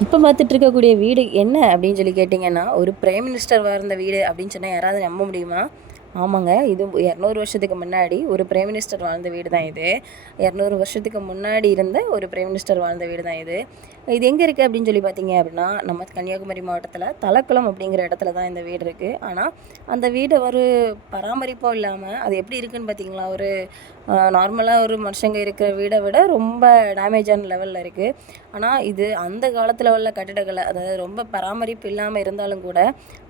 இப்போ பார்த்துட்டு இருக்கக்கூடிய வீடு என்ன அப்படின்னு சொல்லி கேட்டிங்கன்னா ஒரு பிரைம் மினிஸ்டர் வாழ்ந்த வீடு அப்படின்னு சொன்னால் யாராவது நம்ப முடியுமா? ஆமாங்க. இது இரநூறு வருஷத்துக்கு முன்னாடி ஒரு பிரைம் மினிஸ்டர் வாழ்ந்த வீடு தான் இது. இரநூறு வருஷத்துக்கு முன்னாடி இருந்த ஒரு பிரைம் மினிஸ்டர் வாழ்ந்த வீடு தான் இது. இது எங்கே இருக்குது அப்படின்னு சொல்லி பார்த்தீங்க அப்படின்னா நம்ம கன்னியாகுமரி மாவட்டத்தில் தலக்குளம் அப்படிங்கிற இடத்துல தான் இந்த வீடு இருக்குது ஆனால் அந்த வீடை ஒரு பராமரிப்பும் இல்லாமல் அது எப்படி இருக்குன்னு பார்த்தீங்களா? ஒரு நார்மலாக ஒரு மனுஷங்க இருக்கிற வீடை விட ரொம்ப டேமேஜான லெவலில் இருக்குது ஆனால் இது அந்த காலத்தில் உள்ள கட்டிடக்கலை அதாவது ரொம்ப பராமரிப்பு இல்லாமல் இருந்தாலும் கூட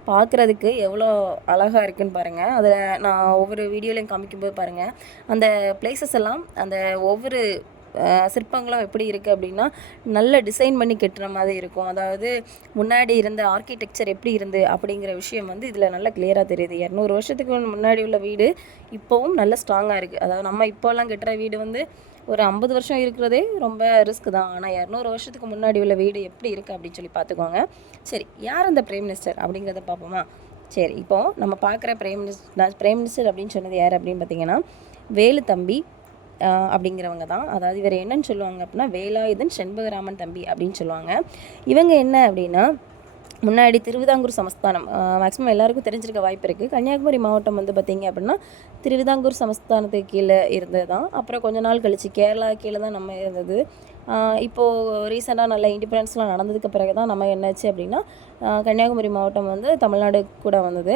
பார்க்குறதுக்கு எவ்வளோ அழகாக இருக்குன்னு பாருங்கள் அதில் நான் ஒவ்வொரு வீடியோலையும் காமிக்கும்போது பாருங்கள் அந்த பிளேசஸ் எல்லாம் அந்த ஒவ்வொரு சிற்பங்களும் எப்படி இருக்குது அப்படின்னா நல்ல டிசைன் பண்ணி கட்டுற மாதிரி இருக்கும். அதாவது முன்னாடி இருந்த ஆர்கிடெக்சர் எப்படி இருந்து அப்படிங்கிற விஷயம் வந்து இதில் நல்லா கிளியராக தெரியுது. இரநூறு வருஷத்துக்கு முன்னாடி உள்ள வீடு இப்போவும் நல்ல ஸ்ட்ராங்காக இருக்குது அதாவது நம்ம இப்போல்லாம் கட்டுற வீடு வந்து ஒரு ஐம்பது வருஷம் இருக்கிறதே ரொம்ப ரிஸ்க் தான். ஆனால் இரநூறு வருஷத்துக்கு முன்னாடி உள்ள வீடு எப்படி இருக்குது அப்படின்னு சொல்லி பார்த்துக்கோங்க. சரி யார் அந்த பிரைம் மினிஸ்டர் அப்படிங்கிறத பார்ப்போமா? சரி இப்போது நம்ம பார்க்குற பிரைம் மினிஸ்டர் பிரைம் மினிஸ்டர் அப்படின்னு சொன்னது யார் அப்படின்னு பார்த்தீங்கன்னா வேலு தம்பி அப்படிங்கிறவங்க தான். அதாவது இவர் என்னன்னு சொல்லுவாங்க அப்படின்னா வேலாயுதன் செண்பகராமன் தம்பி அப்படின்னு சொல்லுவாங்க. இவங்க என்ன அப்படின்னா முன்னாடி திருவிதாங்கூர் சமஸ்தானம் மேக்ஸிமம் எல்லாருக்கும் தெரிஞ்சிருக்க வாய்ப்பு இருக்குது கன்னியாகுமரி மாவட்டம் வந்து பார்த்திங்க அப்படின்னா திருவிதாங்கூர் சமஸ்தானத்துக்கு கீழே இருந்தது தான் அப்புறம் கொஞ்ச நாள் கழிச்சு கேரளா கீழே தான் நம்ம இருந்தது. இப்போது ரீசெண்டாக நல்ல இண்டிபெண்டன்ஸ்லாம் நடந்ததுக்கு பிறகு தான் நம்ம என்னாச்சு அப்படின்னா கன்னியாகுமரி மாவட்டம் வந்து தமிழ்நாடு கூட வந்தது.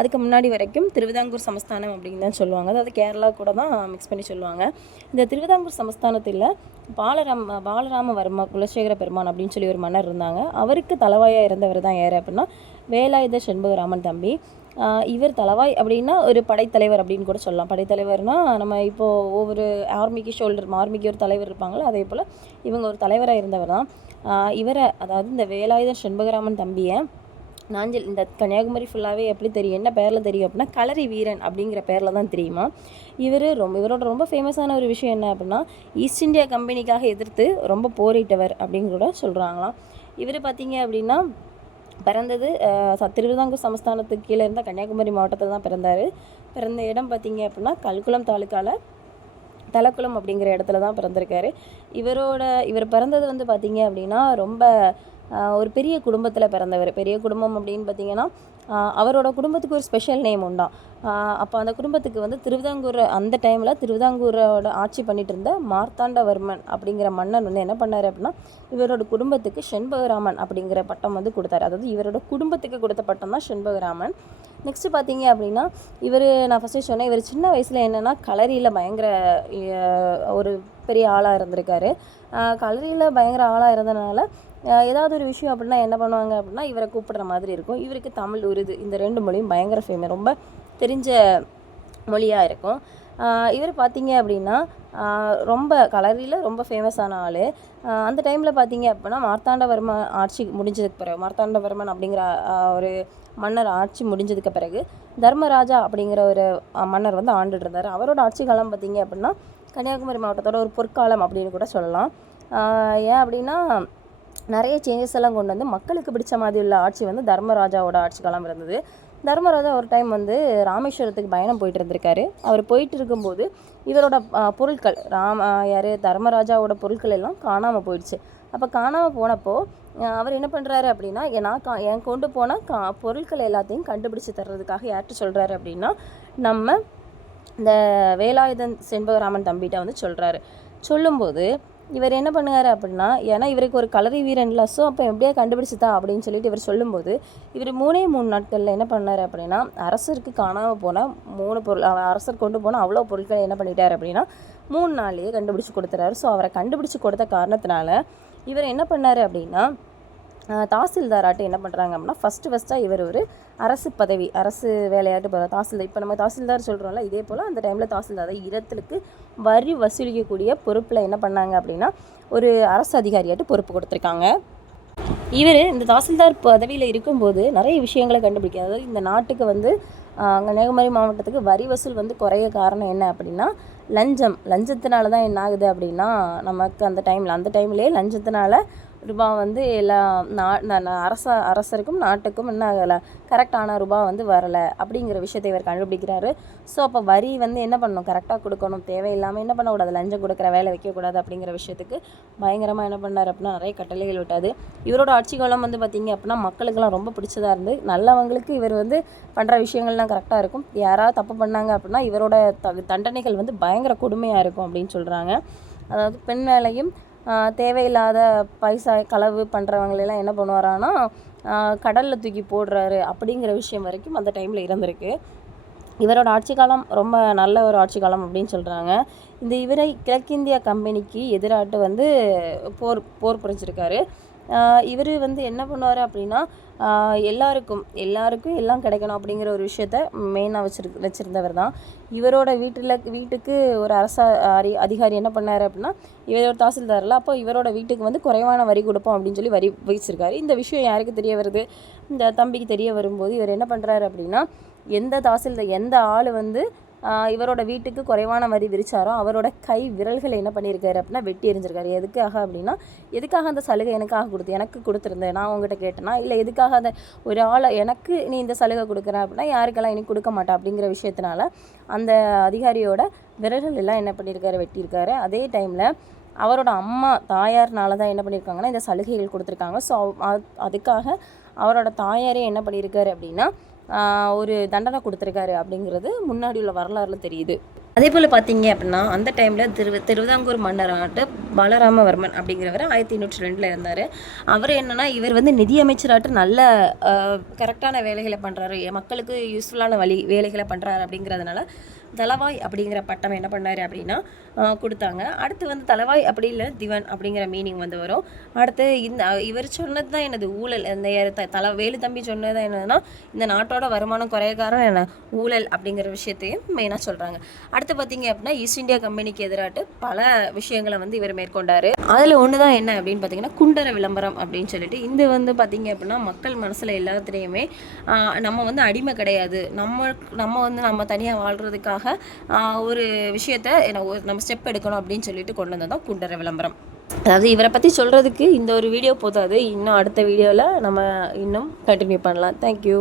அதுக்கு முன்னாடி வரைக்கும் திருவிதாங்கூர் சமஸ்தானம் அப்படின்னு தான் சொல்லுவாங்க. அதாவது கேரளா கூட தான் மிக்ஸ் பண்ணி சொல்லுவாங்க. இந்த திருவிதாங்கூர் சமஸ்தானத்தில் பாலராம பாலராமவர்மா குலசேகர பெருமான் அப்படின்னு சொல்லி ஒரு மன்னர் இருந்தாங்க. அவருக்கு தலவாயாக இருந்தவர் தான் யார் அப்படின்னா வேலாயுத செண்பகராமன் தம்பி. இவர் தலவாய் அப்படின்னா ஒரு படைத்தலைவர் அப்படின்னு கூட சொல்லலாம். படைத்தலைவர்னால் நம்ம இப்போது ஒவ்வொரு ஆர்மிக்கு ஷோல்டர் ஆர்மிக்கு ஒரு தலைவர் இருப்பாங்களோ அதே போல் இவங்க ஒரு தலைவராக இருந்தவர் தான். இவரை அதாவது இந்த வேலாயுத செண்பகராமன் தம்பியை நாஞ்சல் இந்த கன்னியாகுமரி ஃபுல்லாகவே எப்படி தெரியும் என்ன பேரில் தெரியும் அப்படின்னா களரி வீரன் அப்படிங்கிற பேரில் தான் தெரியுமா? இவர் ரொம்ப இவரோட ரொம்ப ஃபேமஸான ஒரு விஷயம் என்ன அப்படின்னா ஈஸ்ட் இந்தியா கம்பெனிக்காக எதிர்த்து ரொம்ப போரிட்டவர் அப்படின்னு கூட சொல்கிறாங்களாம் இவர் பார்த்தீங்க அப்படின்னா பிறந்தது திருவிதாங்கூர் சமஸ்தானத்துக்கு கீழே இருந்தால் கன்னியாகுமரி மாவட்டத்தில் தான் பிறந்தார். பிறந்த இடம் பார்த்தீங்க அப்படின்னா கல்குளம் தாலுக்காவில் தலக்குளம் அப்படிங்கிற இடத்துல தான் பிறந்திருக்காரு. இவரோட இவர் பிறந்தது வந்து பார்த்தீங்க அப்படின்னா ரொம்ப ஒரு பெரிய குடும்பத்தில் பிறந்தவர். பெரிய குடும்பம் அப்படின்னு பார்த்தீங்கன்னா அவரோட குடும்பத்துக்கு ஒரு ஸ்பெஷல் நேம் உண்டாம் அப்போ அந்த குடும்பத்துக்கு வந்து திருவிதாங்கூர் அந்த டைமில் திருவிதாங்கூரோட ஆட்சி பண்ணிட்டு இருந்த மார்த்தாண்டவர்மன் அப்படிங்கிற மன்னன் வந்து என்ன பண்ணார் அப்படின்னா இவரோட குடும்பத்துக்கு செண்பகராமன் அப்படிங்கிற பட்டம் வந்து கொடுத்தாரு. அதாவது இவரோட குடும்பத்துக்கு கொடுத்த பட்டம் தான் செண்பகராமன். நெக்ஸ்ட்டு பார்த்தீங்க அப்படின்னா இவர் நான் ஃபஸ்ட்டு சொன்னேன் இவர் சின்ன வயசில் என்னென்னா களரியில் பயங்கர ஒரு பெரிய ஆளாக இருந்திருக்காரு. களரியில் பயங்கர ஆளாக இருந்தனால ஏதாவது ஒரு விஷயம் அப்படின்னா என்ன பண்ணுவாங்க அப்படின்னா இவரை கூப்பிடுற மாதிரி இருக்கும். இவருக்கு தமிழ் உருது இந்த ரெண்டு மொழியும் பயங்கர ஃபேமஸ் ரொம்ப தெரிஞ்ச மொழியாக இருக்கும். இவர் பார்த்தீங்க அப்படின்னா ரொம்ப கலரியில் ரொம்ப ஃபேமஸான ஆள். அந்த டைமில் பார்த்தீங்க அப்படின்னா மார்த்தாண்டவர்மன் ஆட்சி முடிஞ்சதுக்கு பிறகு மார்த்தாண்டவர்மன் அப்படிங்கிற ஒரு மன்னர் ஆட்சி முடிஞ்சதுக்கு பிறகு தர்மராஜா அப்படிங்கிற ஒரு மன்னர் வந்து ஆண்டுட்டு இருந்தார் அவரோட ஆட்சி காலம் பார்த்தீங்க அப்படின்னா கன்னியாகுமரி மாவட்டத்தோட ஒரு பொற்காலம் அப்படின்னு கூட சொல்லலாம். ஏன் அப்படின்னா நிறைய சேஞ்சஸ் எல்லாம் கொண்டு வந்து மக்களுக்கு பிடிச்ச மாதிரி உள்ள ஆட்சி வந்து தர்மராஜாவோட ஆட்சி காலம் இருந்தது. தர்மராஜா ஒரு டைம் வந்து ராமேஸ்வரத்துக்கு பயணம் போயிட்டு இருந்திருக்காரு. அவர் போயிட்டு இருக்கும்போது இவரோட பொருட்கள் ராம யார் தர்மராஜாவோட பொருட்கள் எல்லாம் காணாமல் போயிடுச்சு. அப்போ காணாமல் போனப்போ அவர் என்ன பண்ணுறாரு அப்படின்னா நான் கா என் கொண்டு போன கா பொருட்கள் எல்லாத்தையும் கண்டுபிடிச்சு தர்றதுக்காக யார்கிட்ட சொல்கிறாரு அப்படின்னா நம்ம இந்த வேலாயுதன் செண்பகராமன் தம்பிகிட்ட வந்து சொல்கிறாரு சொல்லும்போது இவர் என்ன பண்ணுவார் அப்படின்னா ஏன்னா இவருக்கு ஒரு கலரி வீரன் ஸோ அப்போ எப்படியா கண்டுபிடிச்சுதா அப்படின்னு சொல்லிட்டு இவர் சொல்லும்போது இவர் மூணே மூணு நாட்களில் என்ன பண்ணார் அப்படின்னா அரசருக்கு காணாமல் போன மூணு பொருள் அரசர் கொண்டு போன அவ்வளோ பொருட்களை என்ன பண்ணிட்டார் அப்படின்னா மூணு நாள்லேயே கண்டுபிடிச்சி கொடுத்துறாரு. ஸோ அவரை கண்டுபிடிச்சி கொடுத்த காரணத்தினால இவர் என்ன பண்ணார் அப்படின்னா தாசில்தாராட்டு என்ன பண்ணுறாங்க அப்படின்னா ஃபஸ்ட்டு ஃபஸ்ட்டாக இவர் ஒரு அரசு பதவி அரசு வேலையாட்டு போகிற தாசில்தார் இப்போ நம்ம தாசில்தார் சொல்கிறோம்ல இதே போல் அந்த டைமில் தாசில்தார் அதாவது இடத்துக்கு வரி வசூலிக்கக்கூடிய பொறுப்பில் என்ன பண்ணாங்க அப்படின்னா ஒரு அரசு அதிகாரியாட்டு பொறுப்பு கொடுத்துருக்காங்க. இவர் இந்த தாசில்தார் பதவியில் இருக்கும்போது நிறைய விஷயங்களை கண்டுபிடிக்க அதாவது இந்த நாட்டுக்கு வந்து அங்கே கன்னியாகுமரி மாவட்டத்துக்கு வரி வசூல் வந்து குறைய காரணம் என்ன அப்படின்னா லஞ்சம். லஞ்சத்தினால தான் என்ன ஆகுது அப்படின்னா நமக்கு அந்த டைமில் அந்த டைம்லேயே லஞ்சத்தினால ரூபா வந்து எல்லா நா அரச அரசருக்கும் நாட்டுக்கும் என்ன ஆகலை? கரெக்டான ரூபா வந்து வரலை. அப்படிங்கிற விஷயத்தை இவர் கண்டுபிடிக்கிறாரு. ஸோ அப்போ வரி வந்து என்ன பண்ணணும்? கரெக்டாக கொடுக்கணும். தேவையில்லாமல் என்ன பண்ணக்கூடாது லஞ்சம் கொடுக்குற வேலை வைக்கக்கூடாது அப்படிங்கிற விஷயத்துக்கு பயங்கரமாக என்ன பண்ணார் அப்படின்னா நிறைய கட்டளைகள் விட்டாது இவரோட ஆட்சி காலம் வந்து பார்த்திங்க அப்படின்னா மக்களுக்கெல்லாம் ரொம்ப பிடிச்சதாக இருந்து நல்லவங்களுக்கு இவர் வந்து பண்ணுற விஷயங்கள்லாம் கரெக்டாக இருக்கும். யாராவது தப்பு பண்ணாங்க அப்படின்னா இவரோட த தண்டனைகள் வந்து பயங்கர கொடுமையாக இருக்கும் அப்படின்னு சொல்கிறாங்க அதாவது பெண் வேலையும் தேவையில்லாத பைசா களவு பண்ணுறவங்களெல்லாம் என்ன பண்ணுவாரான்னா கடலில் தூக்கி போடுறாரு அப்படிங்கிற விஷயம் வரைக்கும் அந்த டைமில் இருந்திருக்கு. இவரோட ஆட்சி காலம் ரொம்ப நல்ல ஒரு ஆட்சி காலம் அப்படின்னு சொல்கிறாங்க இந்த இவரை கிழக்கிந்திய கம்பெனிக்கு எதிராட்டு வந்து போர் போர் புரிஞ்சிருக்காரு. இவர் வந்து என்ன பண்ணுவார் அப்படின்னா எல்லாருக்கும் எல்லாருக்கும் எல்லாம் கிடைக்கணும் அப்படிங்கிற ஒரு விஷயத்த மெயினாக வச்சிரு வச்சுருந்தவர் தான். இவரோட வீட்டில் வீட்டுக்கு ஒரு அரச அரி அதிகாரி என்ன பண்ணார் அப்படின்னா இவர் ஒரு தாசில்தாரில் அப்போ இவரோட வீட்டுக்கு வந்து குறைவான வரி கொடுப்போம் அப்படின்னு சொல்லி வரி வச்சிருக்காரு. இந்த விஷயம் யாருக்கு தெரிய வருது? இந்த தம்பிக்கு தெரிய வரும்போது இவர் என்ன பண்ணுறாரு அப்படின்னா எந்த தாசில்தார் எந்த ஆள் வந்து இவரோட வீட்டுக்கு குறைவான வரி விரிச்சாரோ அவரோட கை விரல்களை என்ன பண்ணியிருக்காரு அப்படின்னா வெட்டி எரிஞ்சிருக்காரு எதுக்காக அப்படின்னா எதுக்காக அந்த சலுகை எனக்காக கொடுத்து எனக்கு கொடுத்துருந்தேன் நான் உங்ககிட்ட கேட்டேனா? இல்லை எதுக்காக அந்த ஒரு ஆளை எனக்கு நீ இந்த சலுகை கொடுக்குற அப்படின்னா யாருக்கெல்லாம் இனி கொடுக்க மாட்டா அப்படிங்கிற விஷயத்தினால அந்த அதிகாரியோட விரல்கள் எல்லாம் என்ன பண்ணியிருக்காரு வெட்டியிருக்காரு. அதே டைமில் அவரோட அம்மா தாயார்னால தான் என்ன பண்ணியிருக்காங்கன்னா இந்த சலுகைகள் கொடுத்துருக்காங்க. ஸோ அதுக்காக அவரோட தாயாரே என்ன பண்ணியிருக்காரு அப்படின்னா ஒரு தண்டனை கொடுத்துருக்காரு அப்படிங்கிறது முன்னாடி உள்ள வரலாறுல தெரியுது. அதே போல் பார்த்தீங்க அப்படின்னா அந்த டைமில் திரு திருவிதாங்கூர் மன்னராட்டு பலராமவர்மன் அப்படிங்கிறவர் ஆயிரத்தி எண்ணூற்றி ரெண்டில் இருந்தார் அவர் என்னன்னா இவர் வந்து நிதியமைச்சராட்டு நல்ல கரெக்டான வேலைகளை பண்ணுறாரு மக்களுக்கு யூஸ்ஃபுல்லான வழி வேலைகளை பண்ணுறாரு அப்படிங்கிறதுனால தலவாய் அப்படிங்கிற பட்டம் என்ன பண்ணார் அப்படின்னா கொடுத்தாங்க. அடுத்து வந்து தலவாய் அப்படி இல்லை திவன் அப்படிங்கிற மீனிங் வந்து வரும். அடுத்து இந்த இவர் சொன்னது தான் எனது ஊழல். இந்த த- தல வேலு தம்பி சொன்னது தான் என்னதுன்னா இந்த நாட்டோட வருமானம் குறைய காரணம் என்ன? ஊழல் அப்படிங்கிற விஷயத்தையும் மெயினாக சொல்கிறாங்க அடுத்து பார்த்தீங்க அப்படின்னா ஈஸ்ட் இந்தியா கம்பெனிக்கு எதிராட்டு பல விஷயங்களை வந்து இவர் மேற்கொண்டார். அதில் ஒன்று தான் என்ன அப்படின்னு பார்த்தீங்கன்னா குண்டர விளம்பரம் அப்படின்னு சொல்லிட்டு இது வந்து பார்த்தீங்க அப்படின்னா மக்கள் மனசில் எல்லாத்துலேயுமே நம்ம வந்து அடிமை கிடையாது. நம்ம நம்ம வந்து நம்ம தனியாக வாழ்கிறதுக்காக ஒரு விஷயத்த ஒரு நம்ம ஸ்டெப் எடுக்கணும் அப்படின்னு சொல்லிட்டு கொண்டு வந்தது தான் குண்டர விளம்பரம். அதாவது இவரை பற்றி சொல்கிறதுக்கு இந்த ஒரு வீடியோ போதாது. இன்னும் அடுத்த வீடியோவில் நம்ம இன்னும் கண்டினியூ பண்ணலாம். தேங்க்யூ